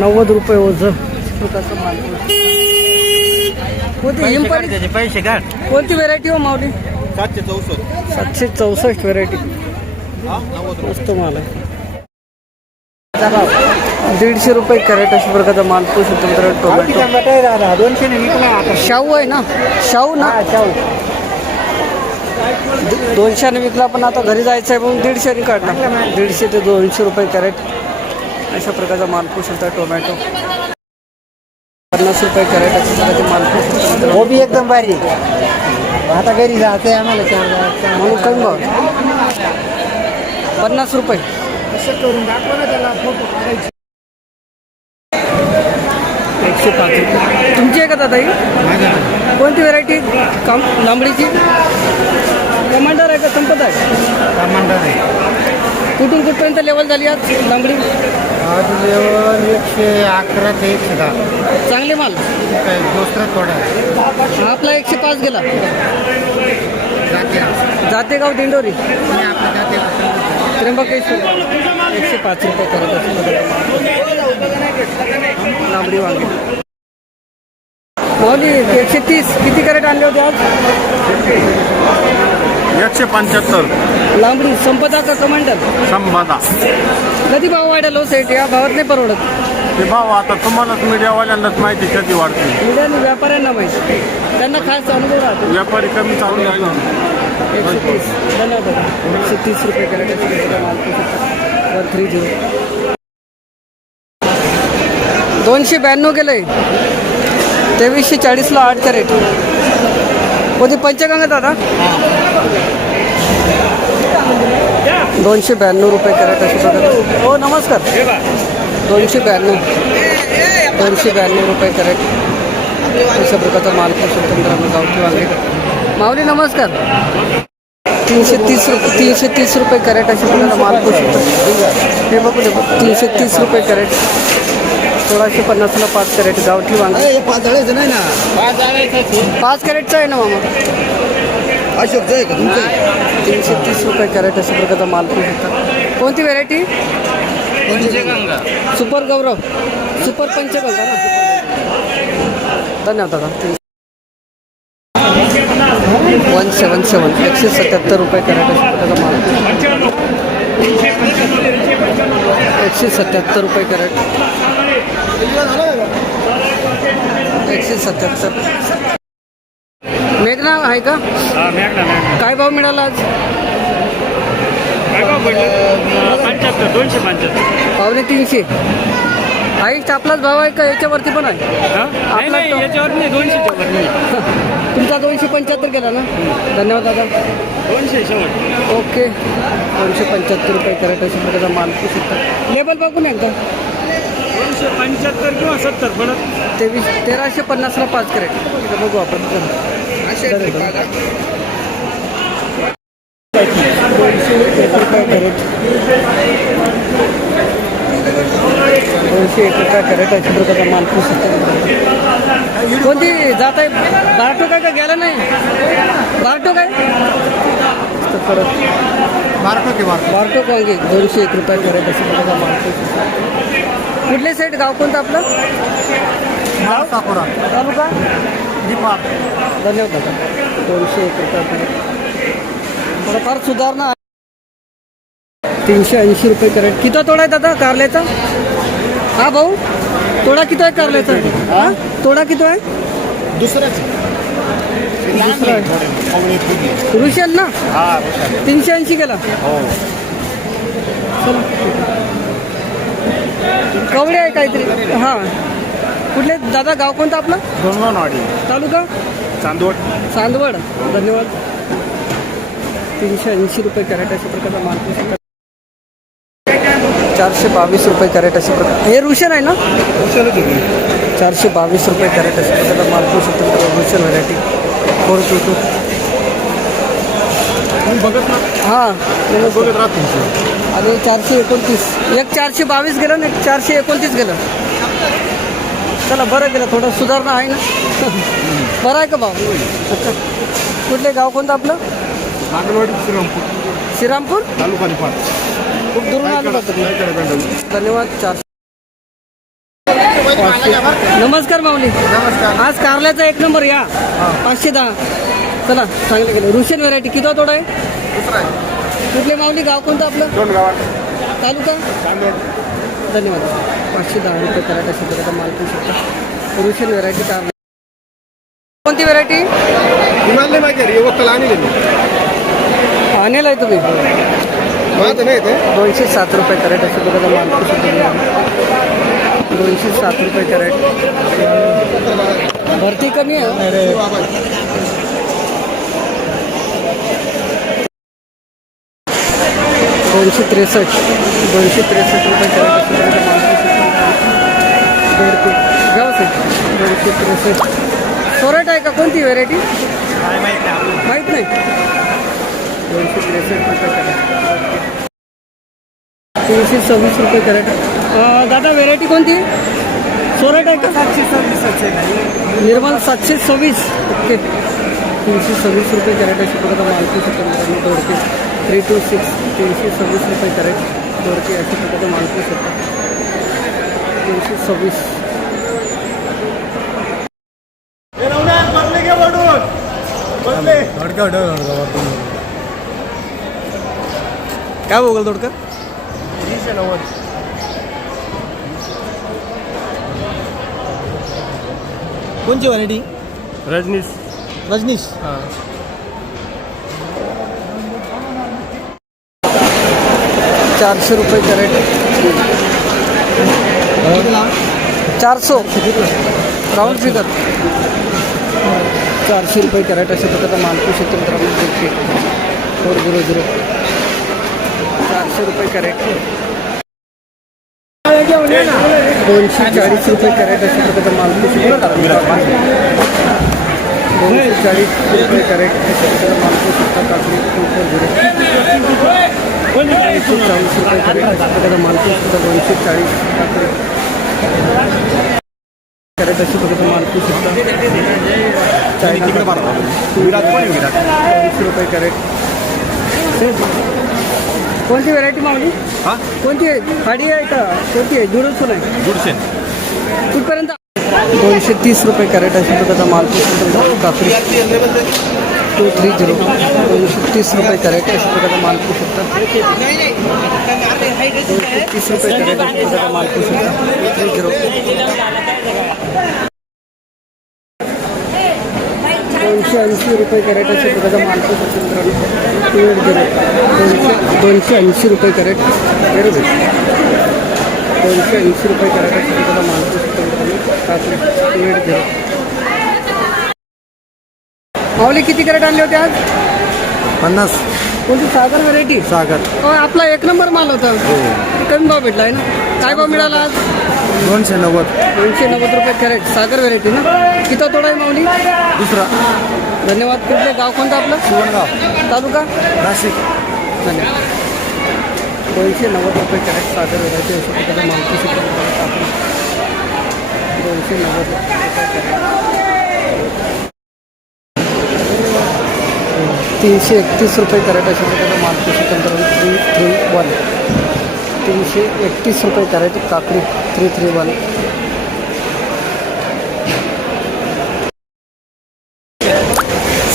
₹90 ओझं प्रकारचं माल. कोणती इम्पानी पैसे काढ. कोणती व्हेरायटी हो माऊली? 764 व्हेरायटी. मस्त माल आहे. ₹150 कॅरेट अशा प्रकारचा माल पोहोच होतो. टोमॅटो 200 विकला. शाहू आहे ना? शाहू ना? शाहू 200 विकला, पण आता घरी जायचं आहे म्हणून 150 काढला. 150 ते ₹200 कॅरेट अशा प्रकारचा माल पोहोच होता. टोमॅटो ₹50 कॅरेट अशा प्रकारचे माल पोहोच होतो. हो बी एकदम बारीक. आता घरी जायचं आहे आम्हाला म्हणून कमी भाव ₹50. करून दाखवा ना त्याला फोटो काढायचे. ₹105. तुमची आहे का दादा ही? कोणती व्हेरायटी? लांबडीची कमांडर आहे का संपत आहे? कमांडर आहे. कुठून कुठपर्यंत लेवल झाली आज लांबडी? आज लेवल 111 ते 110. चांगले माल. दुसरा थोडा आहे. आपला 105 गेला. जाते जातेगाव दिंडोरी आपल्या जाते त्र्यंबकेश्वर ₹105 करत असतो. लांबडी वांगे माऊली 130. किती कॅरेट आणले होते आज? 175. लांबडी संपदा का कमांडर? संपदा. कधी भाव वाढेल हो सेट? या भावात नाही परवडत. ते भाव आता तुम्हालाच मीडियावाल्यांनाच माहिती कधी वाढते. मीडियाने व्यापाऱ्यांना माहिती, त्यांना खास अनुभव राहतो. व्यापारी कमी चालू लागला. 130. धन्यवाद. ₹130 कॅरेट माल 130. 292 गेले. 2340ला 8 कॅरेट. कोणती पंचगंगा दादा? ₹292 कॅरेट अशी प्रकार. हो नमस्कार. 292 कॅरेट अशा प्रकारचा माल पोहोचतो. गावठी वांगे. माऊली नमस्कार. ₹330 कॅरेट अशा प्रकारचा माल पोहोचतो. हे बघू दे. ₹330 कॅरेट. 1650ला 5 कॅरेट गावठी वांगे. 5 कॅरेटचं आहे ना मामा? अशोकचं आहे का तुमचं? ₹330 कॅरेट अशा प्रकारचा माल पोहोचतो. कोणती व्हेरायटी? पंचगंगा. सुपर गौरव. सुपर पंचगंगा ना? धन्यवाद दादा. 177 ₹177 कॅरेट अशा प्रकारचा माल. ₹177 कॅरेट. 177. मेघना आहे का? काय भाव मिळाला आज? काय भाव पडलं? 75. 275. ₹350. हाईट आपलाच भाव आहे का याच्यावरती पण आहे? आपला याच्यावर नाही. 200च्या वर नाही. तुमचा 275 गेला ना? धन्यवाद दादा. 200 शेवट. ओके. ₹275 कॅरेट अशा प्रकारचा माल पोहोचू शकतात. लेबल बघून एकदा. 275 किंवा 70 पडत. 1350ला 5 कॅरेट. इथं बघू आपण. ₹201 कॅरेट. कॅरेट अशा प्रकारचा माल पोहोचू शकतो. कोणती जात आहे? बारटो काय का गेला नाही? बारटो काय परत? बारटो वांगे ₹201 कॅरेट अशा प्रकारचा माल पोहोचू शकतो. कुठले साईड? गाव कोणतं आपलं? तालुका धन्यवाद दादा. ₹201 कॅरेट. थोडंफार सुधारणा. ₹380 कॅरेट. किती तोडा आहे दादा कारल्याचा? हा भाऊ तोडा किती आहे कारल्याचा? हा तोडा किती आहे? दुसरा रुशन ना? 380 गेला. कवडे आहे काहीतरी. हां कुठले दादा? गाव कोणतं आपलं? दोनवाडी. तालुका? चांदवड. धन्यवाद. ₹380 कॅरेट अशा प्रकारचा माल पोहोचतो. ₹422 कॅरेट अशा प्रकार. हे रुशन आहे ना? ₹422 कॅरेट अशा प्रकारचा माल पोहोचतो. रुशन व्हरायटी 422. हां बघत राहतो. आणि 429. एक 422 गेलं ना, 429 गेलं. चला बरं गेलं. थोडं सुधारणा आहे ना? बरं आहे का भाऊ? अच्छा. कुठले गाव कोणतं आपलं? श्रीरामपूर तालुका निफाड खूप दुरून आले का तुम्ही? धन्यवाद. 400. नमस्कार माऊली. नमस्कार. आज कारल्याचा 1 नंबर या 510. चला चांगलं गेलं. रुशियन व्हरायटी किती तोडा आहे? दुसरा आहे कुठले माऊली? गाव कोणतं आपलं? दोन गावात तालुका? धन्यवाद. 510 रुपये कॅरेट अशा प्रकारचा माल पण शकता. रुशियन व्हरायटी कारला. कोणती व्हरायटी? हिमालय माहिती आहे वक्कल आणि आणेल आहे तुम्ही? माझं नाही ते 207 रुपये कॅरेट अशा प्रकारचा माल पण शकता. 207 रुपये कॅरेट. भरती कमी आहे. 263 रुपये कॅरेट. गावचे 263. सोरट आहे का? कोणती व्हेरायटी? माहीत नाही. 263 रुपये कॅरेट. 326 रुपये कॅरेट. दादा व्हेरायटी कोणती? सोरट आहे का? 726. निर्मल 726. ओके. 326 रुपये कॅरेट अशी प्रकारचा माल पण शकतो. दोडके 326. 326 रुपये कॅरेट. दोडके अशा प्रकारचा माल पण शकतो. 326. काय बघल दोडका? 390. कोणची व्हरायटी? रजनीश. रजनीश. हां 400 रुपये कॅरेट. 400 round figure. 400 रुपये कॅरेट अशा प्रकारचा मालकू शकतो मित्रांनो. 400. 400 रुपये कॅरेट. 240 रुपये कॅरेट अशा प्रकारचा मालकू शकतो. 240 रुपये कॅरेट अशा प्रकारचा मालकू शकता. काकडी 240. 240 रुपये कॅरेट अशा प्रकारचा मालकू शकता. 240 काकडी कॅरेट अशी प्रकारचा मालकू शकता. 240 रुपये कॅरेट. कोणती व्हरायटी मावली? हां कोणती आहे? खाडी आहे का? कोणती आहे? जुडून आहे गुडसेन. कुठपर्यंत? 230 रुपये कॅरेट अशा प्रकारचा मालकू शकता. काकडी 230. 230 रुपये कॅरेट अशा प्रकारचा मालकू शकता. 230 रुपये कॅरेट अशा प्रकारचा मालकू शकता. 230. 280 रुपये कॅरेट अशा प्रकारचा मालकू शकतो मित्रांनो. 280 रुपये कॅरेट. 280 रुपये कॅरेट अशा प्रकारचा मालकू शकतो मित्रांनो. काकडी 280. माऊली किती कॅरेट आणले होते आज? 50. कोणती? सागर व्हरायटी. सागर. आपला 1 नंबर माल होता. कमी भाव भेटला आहे ना? काय भाव मिळाला आज? 290. 290 रुपये कॅरेट. सागर व्हरायटी ना? किती तोडा आहे माऊली? दुसरा. धन्यवाद. कुठले गाव कोणतं आपलं? शिवणगाव. तालुका? नाशिक. धन्यवाद. 290 रुपये कॅरेट सागर व्हरायटी अशा प्रकारचा मालकी शकतो. 290 रुपये कॅरेट. 331 रुपये कॅरेट अशा प्रकारचा मालकी शकतो. 331. 331 रुपये कॅरेट. काकडी 331.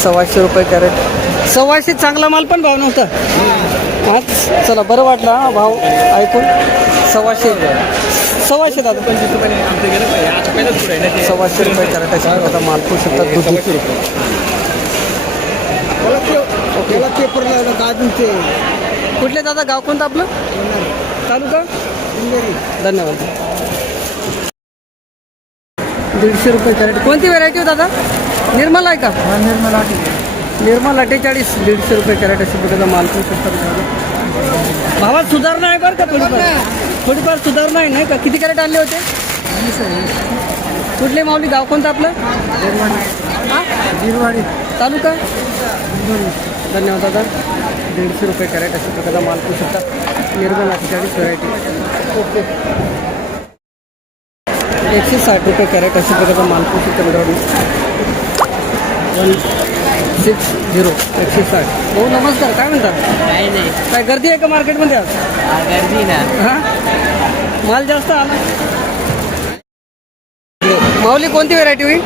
1,200 रुपये कॅरेट. 1,200 चांगला माल पण भाव नव्हता आज. चला बरं वाटलं हा भाव ऐकून. 1,200. 1,200 दादा. 1,200 रुपये कॅरेट अशा प्रकारचा माल करू शकतात. 200 रुपये. कुठले दादा? गाव कोणतं आपलं? तालुका? धन्यवाद. 150 रुपये कॅरेट. कोणती व्हरायटी हो दादा? निर्मल आहे का? निर्मल 48. 150 रुपये कॅरेट अशा प्रकारचा माल करू शकतात. भावात सुधारणा आहे बरं का? थोडीफार सुधारणा आहे नाही का? किती कॅरेट आणले होते? कुठले माऊली? गाव कोणतं आपलं? गिरवाडी. तालुका? धन्यवाद दादा. 150 रुपये कॅरेट अशा प्रकारचा माल करू शकता. निर्मल 48 व्हरायटी. ओके. 160 रुपये कॅरेट अशा प्रकारचा माल करू शकता. 160 160. भाऊ नमस्कार, काय म्हणता? काही नाही काय गर्दी आहे का मार्केटमध्ये आज? गर्दी ना हा माल जास्त आला. माऊली कोणती व्हेरायटी होईल?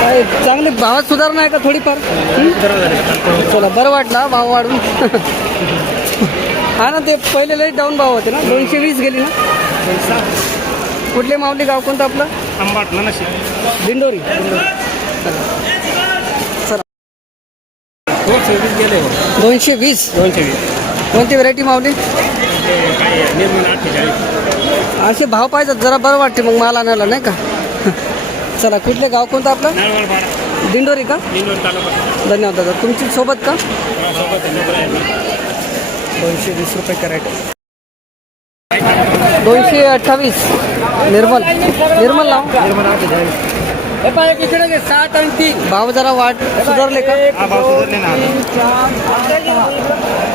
काय चांगली भावात सुधारणा आहे का थोडीफार? चला बरं वाटला भाव वाढून. हा ना, ते पहिले लई डाऊन भाव होते ना, 220 गेली ना. कुठले माऊली, गाव कोणतं आपलं? दिंडोरी. चला 220. कोणती व्हेरायटी माऊली? असे भाव पाहिजेत, जरा बरं वाटते मग माल आणायला, नाही का? चला, कुठले गाव कोणतं आपलं? दिंडोरी का? धन्यवाद दादा. तुमची सोबत का? 220 रुपये कॅरेट. 228. निर्मल लाव. इकडे 7 आणि 3 भाव जरा वाढ सुधारले का?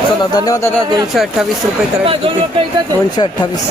चला धन्यवाद दादा. 228 रुपये कॅरेट. 228.